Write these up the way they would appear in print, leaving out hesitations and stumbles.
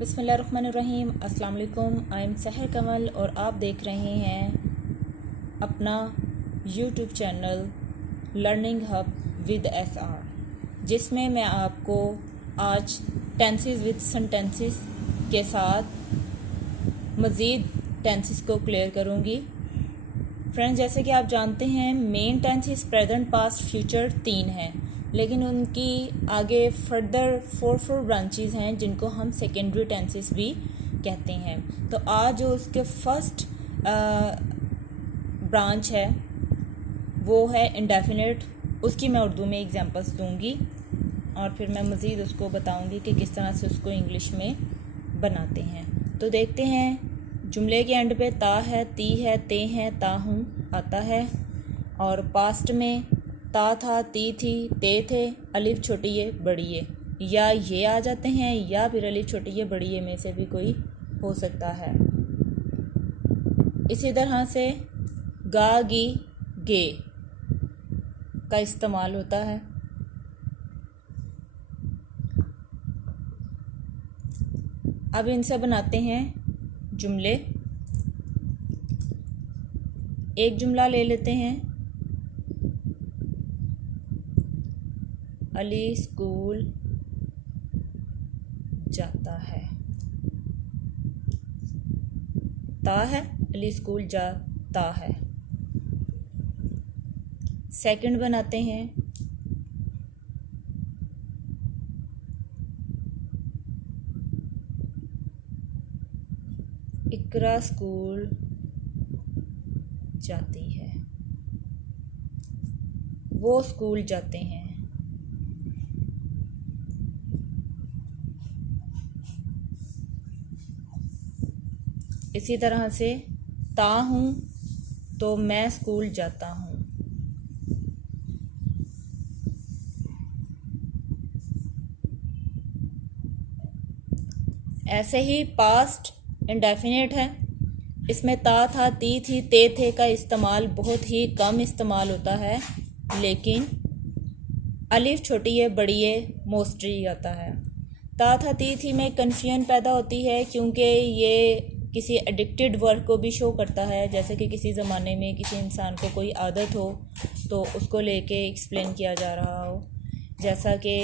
बिस्मिल्लाहिर्रहमानिर्रहीम। अस्सलाम वालेकुम। आई एम सहर कमल और आप देख रहे हैं अपना YouTube channel learning hub with SR, जिसमें मैं आपको आज टेंसेस विद सेंटेंसेस के साथ मज़ीद टेंसेस को क्लियर करूँगी। फ्रेंड्स, जैसे कि आप जानते हैं main tenses present, past, future 3 हैं, लेकिन उनकी आगे फर्दर फोर ब्रांचेस हैं जिनको हम सेकेंडरी टेंसेस भी कहते हैं। तो आज जो उसके फर्स्ट ब्रांच है वो है इंडेफिनिट। उसकी मैं उर्दू में एग्जांपल्स दूंगी और फिर मैं मज़ीद उसको बताऊंगी कि किस तरह से उसको इंग्लिश में बनाते हैं। तो देखते हैं, जुमले के एंड पे ता है, ती है, ते हैं, ता हूँ आता है, और पास्ट में ता था, ती थी, ते थे, अलिफ छोटी ये बड़ी ये, या ये आ जाते हैं या फिर अलिफ छोटी ये बड़ी ये में से भी कोई हो सकता है। इसी तरह से गा, गी, गे का इस्तेमाल होता है। अब इनसे बनाते हैं जुमले। एक जुमला ले लेते हैं, अली स्कूल जाता है। ता है, अली स्कूल जाता है। सेकंड बनाते हैं, इकरा स्कूल जाती है। वो स्कूल जाते हैं। इसी तरह से ता हूँ तो मैं स्कूल जाता हूँ। ऐसे ही पास्ट इंडेफिनिट है, इसमें ता था, ती थी, ते थे का इस्तेमाल बहुत ही कम इस्तेमाल होता है, लेकिन अलिफ छोटी है बड़ी है मोस्टली आता है। ता था, ती थी में कन्फ्यूजन पैदा होती है क्योंकि ये किसी एडिक्टेड वर्क को भी शो करता है। जैसे कि किसी ज़माने में किसी इंसान को कोई आदत हो तो उसको लेके एक्सप्लेन किया जा रहा हो, जैसा कि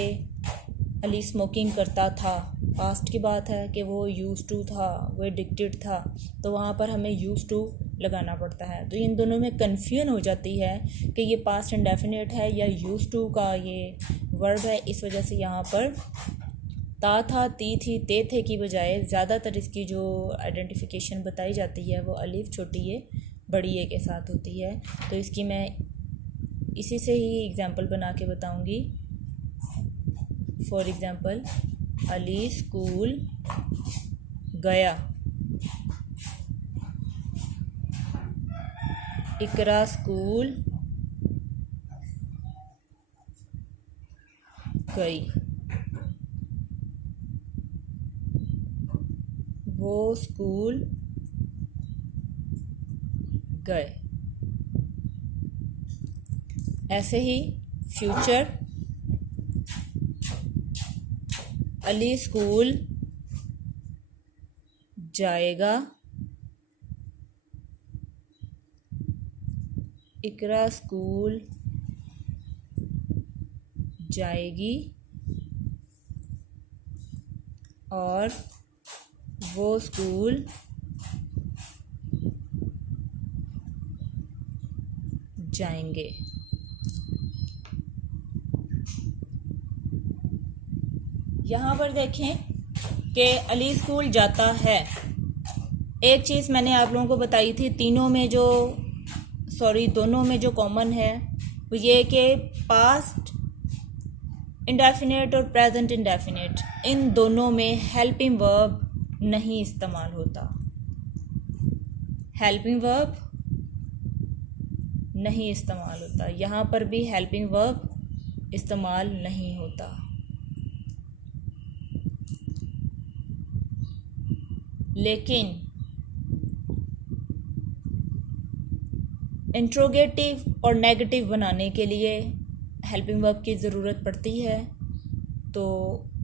अली स्मोकिंग करता था, पास्ट की बात है कि वो यूज़ टू था, वो एडिक्टेड था, तो वहाँ पर हमें यूज़ टू लगाना पड़ता है। तो इन दोनों में कन्फ्यूजन हो जाती है कि ये पास्ट इंडेफिनिट है या यूज़ टू का ये वर्ब है। इस वजह से यहाँ पर ता था, ती थी, ते थे की बजाय ज़्यादातर इसकी जो आइडेंटिफिकेशन बताई जाती है वो अलिफ छोटी ए बड़ी ए के साथ होती है। तो इसकी मैं इसी से ही एग्ज़ाम्पल बना के बताऊंगी। फॉर एग्ज़ाम्पल, अली स्कूल गया, इकरा स्कूल गई, वो स्कूल गए। ऐसे ही फ्यूचर, अली स्कूल जाएगा, इकरा स्कूल जाएगी, और वो स्कूल जाएंगे। यहाँ पर देखें कि अली स्कूल जाता है। एक चीज़ मैंने आप लोगों को बताई थी, दोनों में जो कॉमन है वो ये कि पास्ट इंडेफिनिट और प्रेजेंट इंडेफिनिट, इन दोनों में हेल्पिंग वर्ब नहीं इस्तेमाल होता। हेल्पिंग वर्ब नहीं इस्तेमाल होता, यहाँ पर भी हेल्पिंग वर्ब इस्तेमाल नहीं होता। लेकिन इंट्रोगेटिव और नेगेटिव बनाने के लिए हेल्पिंग वर्ब की ज़रूरत पड़ती है, तो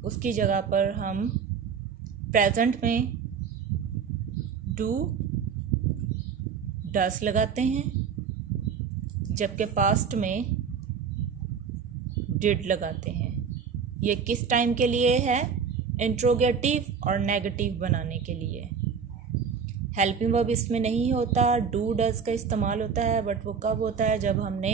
उसकी जगह पर हम प्रेजेंट में डू डस लगाते हैं, जबकि पास्ट में डिड लगाते हैं। ये किस टाइम के लिए है? इंट्रोगेटिव और नेगेटिव बनाने के लिए। हेल्पिंग वर्ब इसमें नहीं होता, डू डज का इस्तेमाल होता है, बट वो कब होता है? जब हमने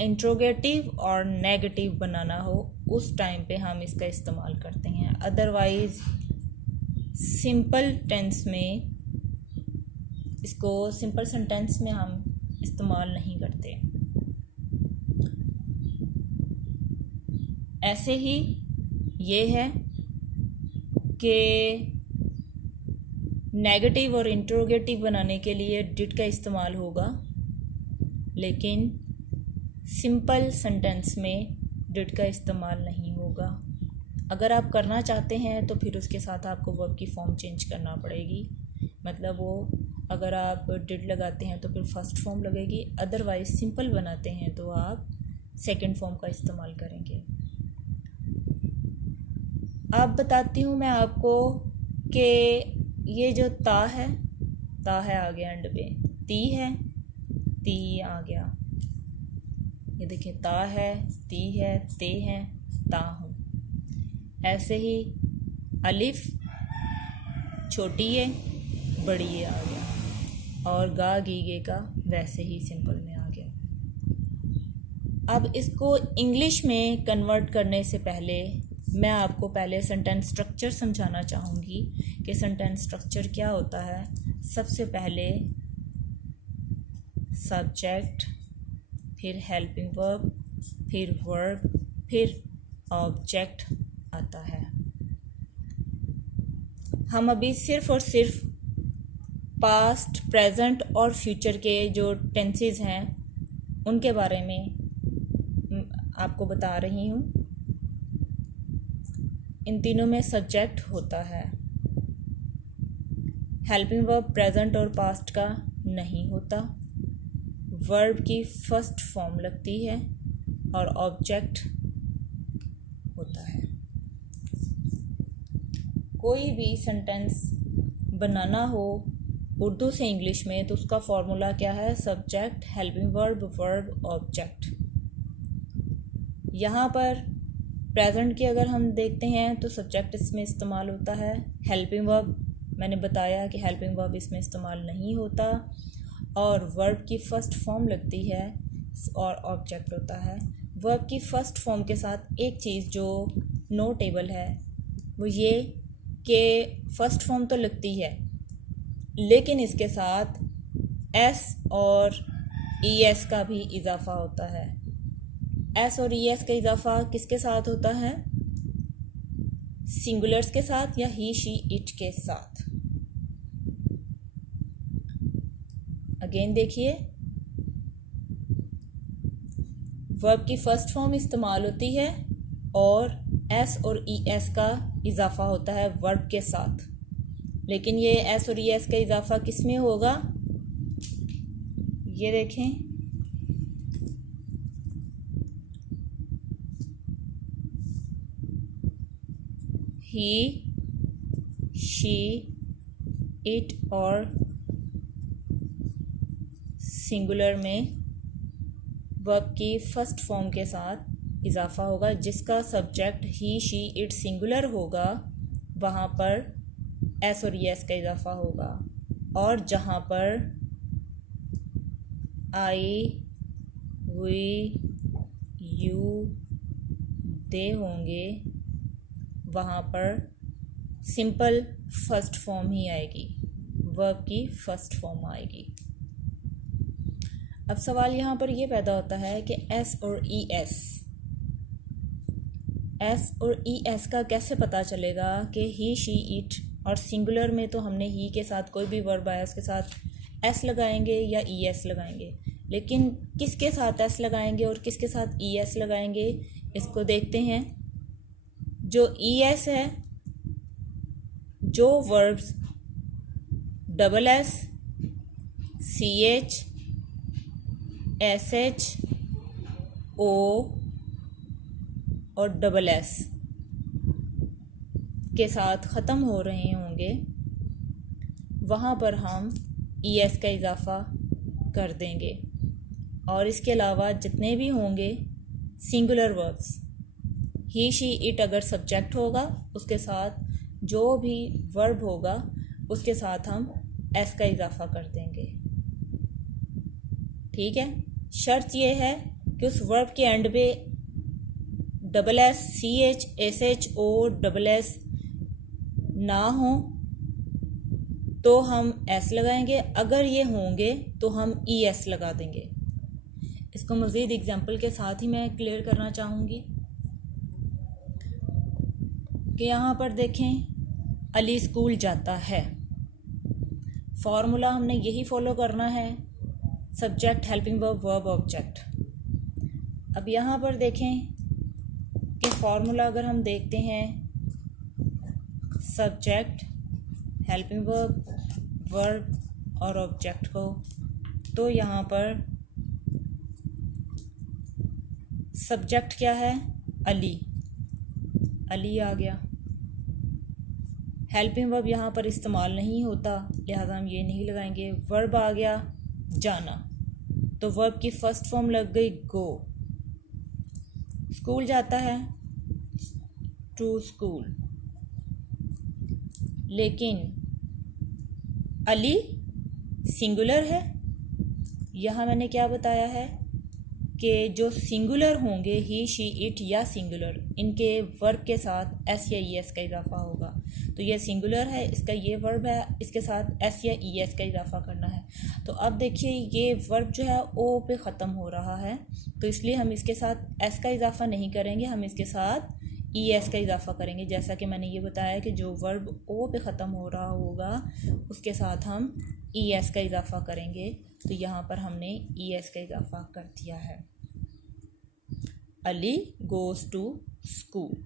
इंट्रोगेटिव और नेगेटिव बनाना हो, उस टाइम पे हम इसका इस्तेमाल करते हैं। अदरवाइज सिंपल टेंस में इसको सिंपल सेंटेंस में हम इस्तेमाल नहीं करते। ऐसे ही ये है कि नेगेटिव और इंट्रोगेटिव बनाने के लिए डिड का इस्तेमाल होगा, लेकिन सिंपल सेंटेंस में डिड का इस्तेमाल नहीं होगा। अगर आप करना चाहते हैं तो फिर उसके साथ आपको वर्ब की फॉर्म चेंज करना पड़ेगी। मतलब वो अगर आप डिड लगाते हैं तो फिर फर्स्ट फॉर्म लगेगी, अदरवाइज सिंपल बनाते हैं तो आप सेकंड फॉर्म का इस्तेमाल करेंगे। अब बताती हूँ मैं आपको कि ये जो ता है आ गया एंड पे, ती है, ती आ गया। ये देखिए, ता है, ती है, ते हैं, ता हूँ। ऐसे ही अलिफ छोटी है, बड़ी है आ गया, और गा गीगे का वैसे ही सिंपल में आ गया। अब इसको इंग्लिश में कन्वर्ट करने से पहले मैं आपको पहले सेंटेंस स्ट्रक्चर समझाना चाहूँगी कि सेंटेंस स्ट्रक्चर क्या होता है। सबसे पहले सब्जेक्ट, फिर हेल्पिंग वर्ब, फिर वर्ब, फिर ऑब्जेक्ट आता है। हम अभी सिर्फ और सिर्फ पास्ट, प्रेजेंट और फ्यूचर के जो टेंसेस हैं उनके बारे में आपको बता रही हूँ। इन तीनों में सब्जेक्ट होता है। हेल्पिंग वर्ब प्रेजेंट और पास्ट का नहीं होता। वर्ब की फर्स्ट फॉर्म लगती है और ऑब्जेक्ट होता है। कोई भी सेंटेंस बनाना हो उर्दू से इंग्लिश में तो उसका फॉर्मूला क्या है? Subject, helping verb, verb, object. यहाँ पर प्रेजेंट की अगर हम देखते हैं तो सब्जेक्ट इसमें इस्तेमाल होता है। हेल्पिंग वर्ब मैंने बताया कि हेल्पिंग वर्ब इसमें इस्तेमाल नहीं होता, और वर्ब की फ़र्स्ट फॉर्म लगती है और ऑब्जेक्ट होता है। वर्ब की फ़र्स्ट फॉर्म के साथ एक चीज़ जो नोटेबल है वो ये कि फ़र्स्ट फॉर्म तो लगती है, लेकिन इसके साथ एस और ई एस का भी इजाफा होता है। एस और ई एस का इजाफा किसके साथ होता है? सिंगुलर्स के साथ या ही, शी, इट के साथ। अगेन देखिए, वर्ब की फर्स्ट फॉर्म इस्तेमाल होती है और एस और ई एस का इजाफा होता है वर्ब के साथ, लेकिन ये एस और ई एस का इजाफा किस में होगा? ये देखें, ही, शी, इट और सिंगुलर में वर्ब की फर्स्ट फॉर्म के साथ इजाफा होगा। जिसका subject he, she, it singular होगा वहाँ पर एस और एस का इजाफा होगा, और जहाँ पर आई, वी, यू, दे होंगे वहाँ पर सिंपल फर्स्ट फॉर्म ही आएगी, वर्ब की फर्स्ट फॉर्म आएगी। अब सवाल यहाँ पर ये पैदा होता है कि एस और ई एस का कैसे पता चलेगा कि ही, शी, इट, और सिंगुलर में तो हमने ही के साथ कोई भी वर्ब आया उसके साथ एस लगाएंगे या ई एस लगाएंगे, लेकिन किसके साथ एस लगाएंगे और किसके साथ ई एस लगाएंगे इसको देखते हैं। जो ई एस है, जो verbs double S, C H, S H, O और डबल एस के साथ ख़त्म हो रहे होंगे वहाँ पर हम ईएस का इजाफ़ा कर देंगे। और इसके अलावा जितने भी होंगे singular verbs, he she it अगर सब्जेक्ट होगा उसके साथ जो भी वर्ब होगा उसके साथ हम एस का इजाफ़ा कर देंगे। ठीक है, शर्त ये है कि उस वर्ब के एंड पे double S, C H, S H, O, double S ना हो तो हम एस लगाएंगे, अगर ये होंगे तो हम ई एस लगा देंगे। इसको मज़ीद एग्जाम्पल के साथ ही मैं क्लियर करना चाहूँगी कि यहाँ पर देखें, अली स्कूल जाता है। फॉर्मूला हमने यही फॉलो करना है, subject, helping verb, verb, object. अब यहाँ पर देखें कि फॉर्मूला अगर हम देखते हैं सब्जेक्ट, हेल्पिंग वर्ब, वर्ब और ऑब्जेक्ट को, तो यहाँ पर सब्जेक्ट क्या है? अली, अली आ गया। हेल्पिंग वर्ब यहाँ पर इस्तेमाल नहीं होता लिहाजा हम ये नहीं लगाएंगे। वर्ब आ गया जाना, तो वर्ब की फर्स्ट फॉर्म लग गई गो। स्कूल जाता है टू स्कूल, लेकिन अली सिंगुलर है। यहाँ मैंने क्या बताया है कि जो सिंगुलर होंगे ही, शी, इट या सिंगुलर, इनके वर्ब के साथ एस या ई एस का इजाफा होगा। तो ये सिंगुलर है, इसका ये वर्ब है, इसके साथ एस या ई एस का इजाफा करना है। तो अब देखिए ये वर्ब जो है ओ पे ख़त्म हो रहा है, तो इसलिए हम इसके साथ एस का इजाफा नहीं करेंगे, हम इसके साथ ई एस का इजाफा करेंगे। जैसा कि मैंने ये बताया कि जो वर्ब ओ पे ख़त्म हो रहा होगा उसके साथ हम ई एस का इजाफा करेंगे। तो यहाँ पर हमने ई एस का इजाफा कर दिया है। Ali goes to school.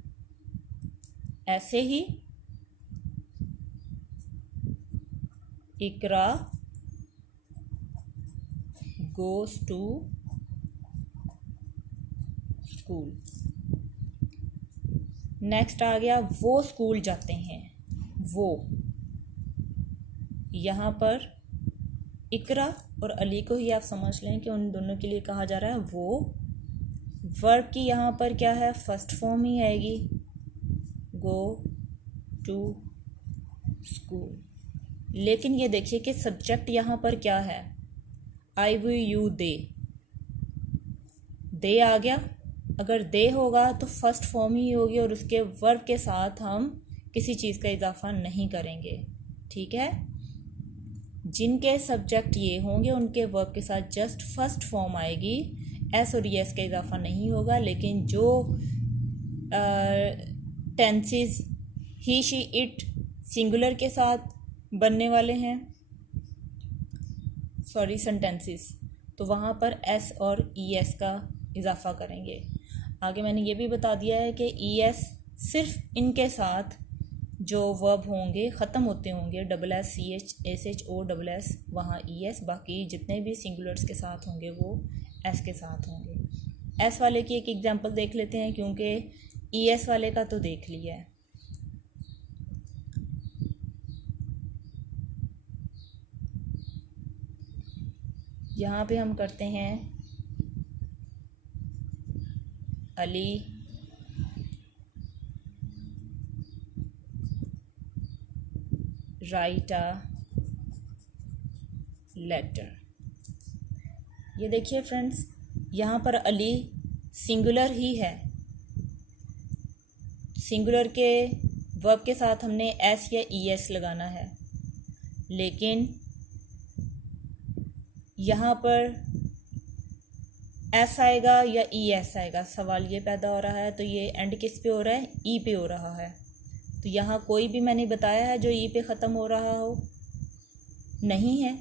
ऐसे ही Iqra goes to school. Next आ गया वो स्कूल जाते हैं। वो, यहाँ पर इकरा और अली को ही आप समझ लें कि उन दोनों के लिए कहा जा रहा है वो। वर्ब की यहाँ पर क्या है? फर्स्ट फॉर्म ही आएगी, गो टू स्कूल। लेकिन ये देखिए कि सब्जेक्ट यहाँ पर क्या है? आई, वी, यू, दे आ गया। अगर दे होगा तो फर्स्ट फॉर्म ही होगी और उसके वर्ब के साथ हम किसी चीज़ का इजाफा नहीं करेंगे। ठीक है, जिनके सब्जेक्ट ये होंगे उनके वर्ब के साथ जस्ट फर्स्ट फॉर्म आएगी, एस और एस का इजाफा नहीं होगा। लेकिन जो tenses he, she, it singular के साथ बनने वाले हैं, सॉरी सेंटेंसेस, तो वहाँ पर एस और ई एस का इजाफा करेंगे। आगे मैंने ये भी बता दिया है कि ई एस सिर्फ इनके साथ जो वर्ब होंगे ख़त्म होते होंगे, double S, C H, S H, O, double S, वहाँ ई एस। बाकी जितने भी सिंगुलर्स के साथ होंगे वो एस के साथ होंगे। एस वाले की एक एग्जांपल देख लेते हैं, क्योंकि ई एस वाले का तो देख लिया है। यहाँ पे हम करते हैं अली राइट अ लेटर। ये देखिए फ्रेंड्स, यहाँ पर अली सिंगुलर ही है। सिंगुलर के वर्ब के साथ हमने एस या ई एस लगाना है, लेकिन यहाँ पर एस आएगा या ई एस आएगा, सवाल ये पैदा हो रहा है। तो ये एंड किस पे हो रहा है? ई पे हो रहा है। तो यहाँ कोई भी मैंने बताया है जो ई पे ख़त्म हो रहा हो नहीं है,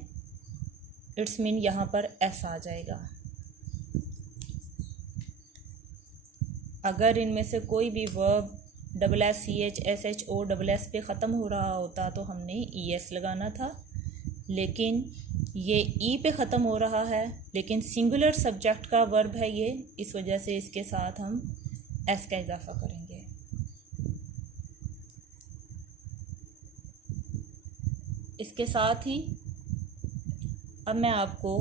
इट्स मीन यहाँ पर एस आ जाएगा। अगर इनमें से कोई भी verb double S, C H, S H, O, double S पे ख़त्म हो रहा होता तो हमने ई एस लगाना था, लेकिन ये ई पे ख़त्म हो रहा है, लेकिन सिंगुलर सब्जेक्ट का वर्ब है ये, इस वजह से इसके साथ हम एस का इजाफा करेंगे। इसके साथ ही अब मैं आपको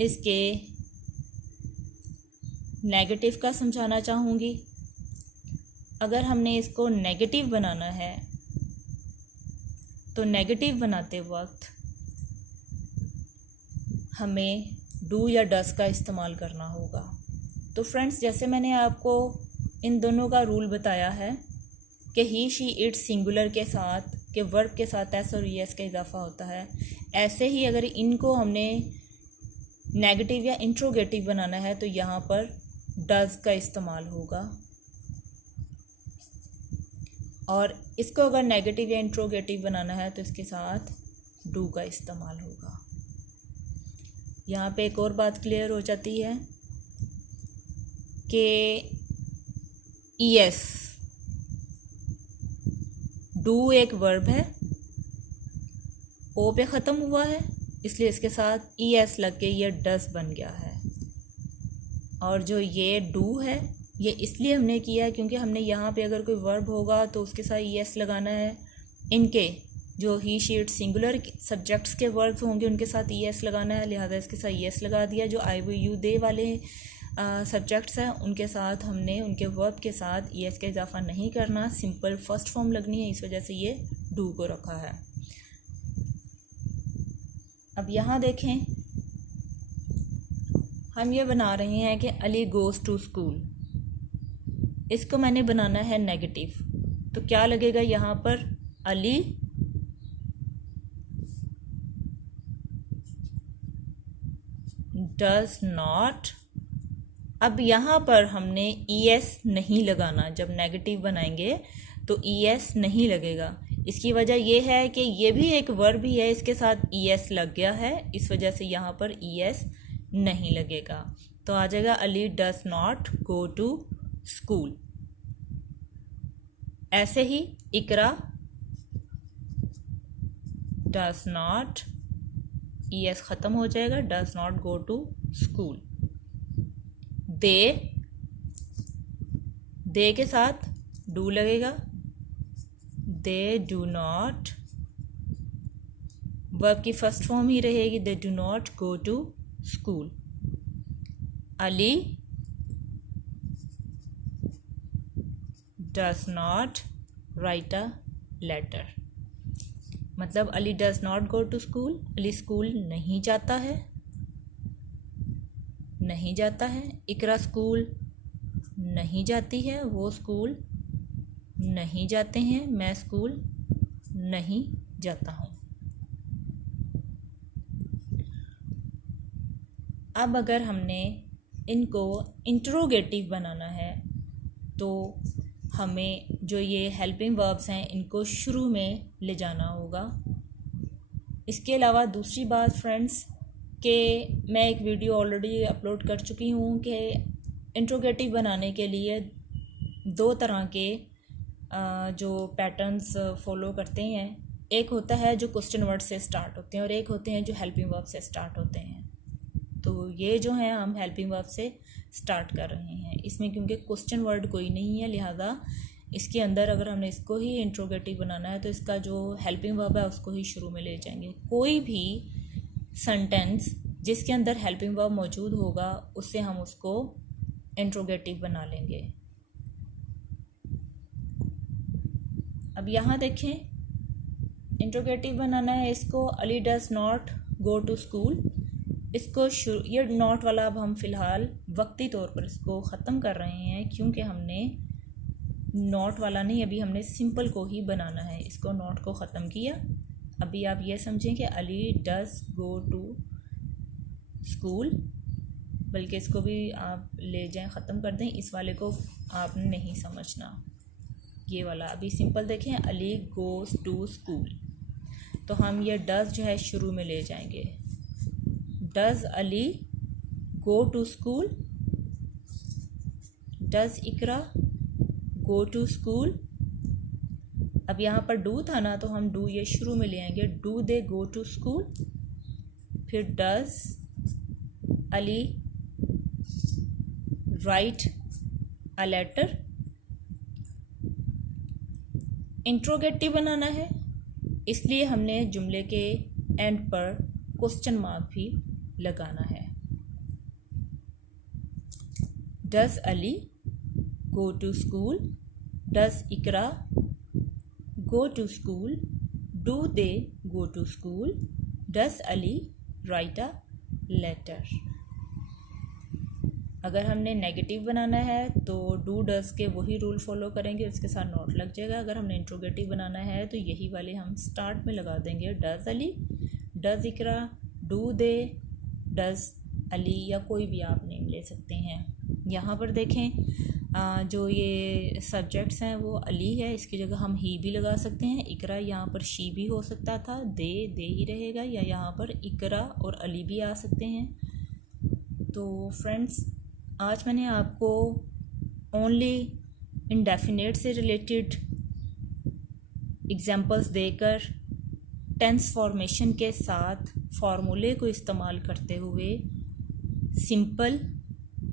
इसके नेगेटिव का समझाना चाहूँगी। अगर हमने इसको नेगेटिव बनाना है तो नेगेटिव बनाते वक्त हमें डू या डस का इस्तेमाल करना होगा। तो फ्रेंड्स, जैसे मैंने आपको इन दोनों का रूल बताया है कि ही शी इट सिंगुलर के साथ के वर्ब के साथ एस और एस का इजाफा होता है, ऐसे ही अगर इनको हमने नेगेटिव या इंट्रोगेटिव बनाना है तो यहाँ पर डज का इस्तेमाल होगा, और इसको अगर नेगेटिव या इंट्रोगेटिव बनाना है तो इसके साथ डू का इस्तेमाल होगा। यहाँ पे एक और बात क्लियर हो जाती है कि ईएस डू एक वर्ब है, ओ पे ख़त्म हुआ है, इसलिए इसके साथ ईएस लग के ये डस बन गया है। और जो ये डू है ये इसलिए हमने किया है क्योंकि हमने यहाँ पे अगर कोई वर्ब होगा तो उसके साथ ईएस लगाना है। इनके जो ही शी इट सिंगुलर सब्जेक्ट्स के वर्ब्स होंगे उनके साथ ईएस लगाना है, लिहाजा इसके साथ ईएस लगा दिया। जो आई वी यू दे वाले सब्जेक्ट्स हैं उनके साथ हमने उनके वर्ब के साथ ईएस का इजाफा नहीं करना, सिंपल फर्स्ट फॉर्म लगनी है, इस वजह से ये डू को रखा है। अब यहाँ देखें, हम ये बना रहे हैं कि अली गोज़ टू स्कूल, इसको मैंने बनाना है नेगेटिव, तो क्या लगेगा यहाँ पर, अली डज नॉट। अब यहाँ पर हमने ईएस नहीं लगाना, जब नेगेटिव बनाएंगे तो ईएस नहीं लगेगा। इसकी वजह यह है कि ये भी एक वर्ब ही है, इसके साथ ईएस लग गया है, इस वजह से यहाँ पर ईएस नहीं लगेगा। तो आ जाएगा Ali does not go to school. ऐसे ही इकरा डज नॉट, ईएस ख़त्म हो जाएगा, does not go to school. They के साथ डू लगेगा, दे डू नॉट, वर्ब की फर्स्ट फॉर्म ही रहेगी, they do not go to school. Ali does not write a letter, मतलब Ali does not go to school, Ali school नहीं जाता है, नहीं जाता है। इकरा स्कूल नहीं जाती है, वो स्कूल नहीं जाते हैं, मैं स्कूल नहीं जाता हूँ। अब अगर हमने इनको इंट्रोगेटिव बनाना है तो हमें जो ये हेल्पिंग वर्ब्स हैं इनको शुरू में ले जाना होगा। इसके अलावा दूसरी बात फ्रेंड्स कि मैं एक वीडियो ऑलरेडी अपलोड कर चुकी हूँ कि इंट्रोगेटिव बनाने के लिए दो तरह के जो पैटर्न्स फॉलो करते हैं। एक होता है जो क्वेश्चन वर्ड से स्टार्ट होते हैं और एक होते हैं जो हेल्पिंग वर्ब से स्टार्ट होते हैं। तो ये जो है हम हेल्पिंग वर्ब से स्टार्ट कर रहे हैं। इसमें क्योंकि क्वेश्चन वर्ड कोई नहीं है, लिहाजा इसके अंदर अगर हमने इसको ही इंट्रोगेटिव बनाना है तो इसका जो हेल्पिंग वर्ब है उसको ही शुरू में ले जाएंगे। कोई भी सेंटेंस जिसके अंदर हेल्पिंग वर्ब मौजूद होगा उससे हम उसको इंट्रोगेटिव बना लेंगे। अब यहाँ देखें, इंट्रोगेटिव बनाना है इसको, Ali does not go to school. इसको ये नॉट वाला अब हम फ़िलहाल वक्ती तौर पर इसको ख़त्म कर रहे हैं क्योंकि हमने नॉट वाला नहीं, अभी हमने सिंपल को ही बनाना है। इसको नॉट को ख़त्म किया। अभी आप ये समझें कि Ali does go to school, बल्कि इसको भी आप ले जाएं, ख़त्म कर दें, इस वाले को आपने नहीं समझना, ये वाला। अभी सिंपल देखें, अली गोज़ टू स्कूल, तो हम ये डज जो है शुरू में ले जाएंगे। Does Ali go to school, does Iqra go to school. अब यहाँ पर डू था ना, तो हम डू ये शुरू में ले आएंगे, do they go to school. फिर does Ali write a letter. Interrogative बनाना है इसलिए हमने जुमले के एंड पर क्वेश्चन मार्क भी लगाना है। Does Ali go to school? Does Iqra go to school? Do they go to school? Does Ali write a letter? अगर हमने नेगेटिव बनाना है तो डू डज के वही रूल फॉलो करेंगे, उसके साथ नोट लग जाएगा। अगर हमने इंट्रोगेटिव बनाना है तो यही वाले हम स्टार्ट में लगा देंगे। Does Ali, does Iqra, do they, does Ali, या कोई भी आप नेम ले सकते हैं। यहाँ पर देखें जो ये सब्जेक्ट्स हैं वो अली है, इसकी जगह हम ही भी लगा सकते हैं। इकरा यहाँ पर शी भी हो सकता था, दे ही रहेगा, या यहाँ पर इकरा और अली भी आ सकते हैं। तो फ्रेंड्स, आज मैंने आपको ओनली इंडेफिनेट से रिलेटेड एग्जांपल्स देकर टेंस फॉर्मेशन के साथ फार्मूले को इस्तेमाल करते हुए सिंपल,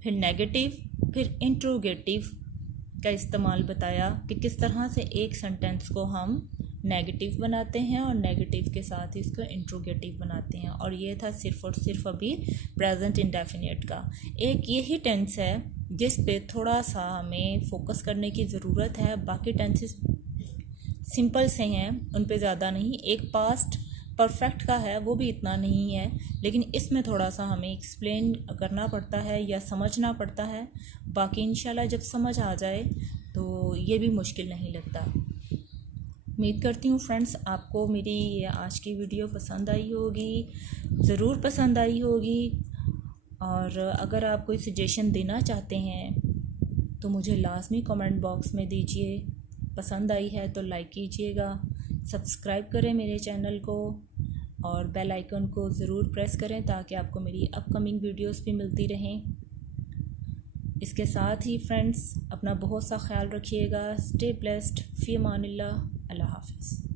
फिर नेगेटिव, फिर इंट्रोगेटिव का इस्तेमाल बताया कि किस तरह से एक सेंटेंस को हम नेगेटिव बनाते हैं और नेगेटिव के साथ ही इसको इंट्रोगेटिव बनाते हैं। और ये था सिर्फ और सिर्फ अभी प्रेजेंट इंडेफिनिट का। एक यही टेंस है जिस पे थोड़ा सा हमें फोकस करने की ज़रूरत है, बाकी टेंसेस सिंपल से हैं, उन पे ज़्यादा नहीं। एक पास्ट परफेक्ट का है, वो भी इतना नहीं है, लेकिन इसमें थोड़ा सा हमें एक्सप्लेन करना पड़ता है या समझना पड़ता है। बाकी इंशाल्लाह जब समझ आ जाए तो ये भी मुश्किल नहीं लगता। उम्मीद करती हूँ फ्रेंड्स आपको मेरी ये आज की वीडियो पसंद आई होगी, ज़रूर पसंद आई होगी। और अगर आप कोई सजेशन देना चाहते हैं तो मुझे लाजमी कमेंट बॉक्स में दीजिए। पसंद आई है तो लाइक कीजिएगा, सब्सक्राइब करें मेरे चैनल को और बेल आइकन को ज़रूर प्रेस करें ताकि आपको मेरी अपकमिंग वीडियोस भी मिलती रहें। इसके साथ ही फ्रेंड्स अपना बहुत सा ख्याल रखिएगा। स्टे ब्लेस्ड, फ़ी अमानिल्लाह, अल्लाह हाफ़िज़।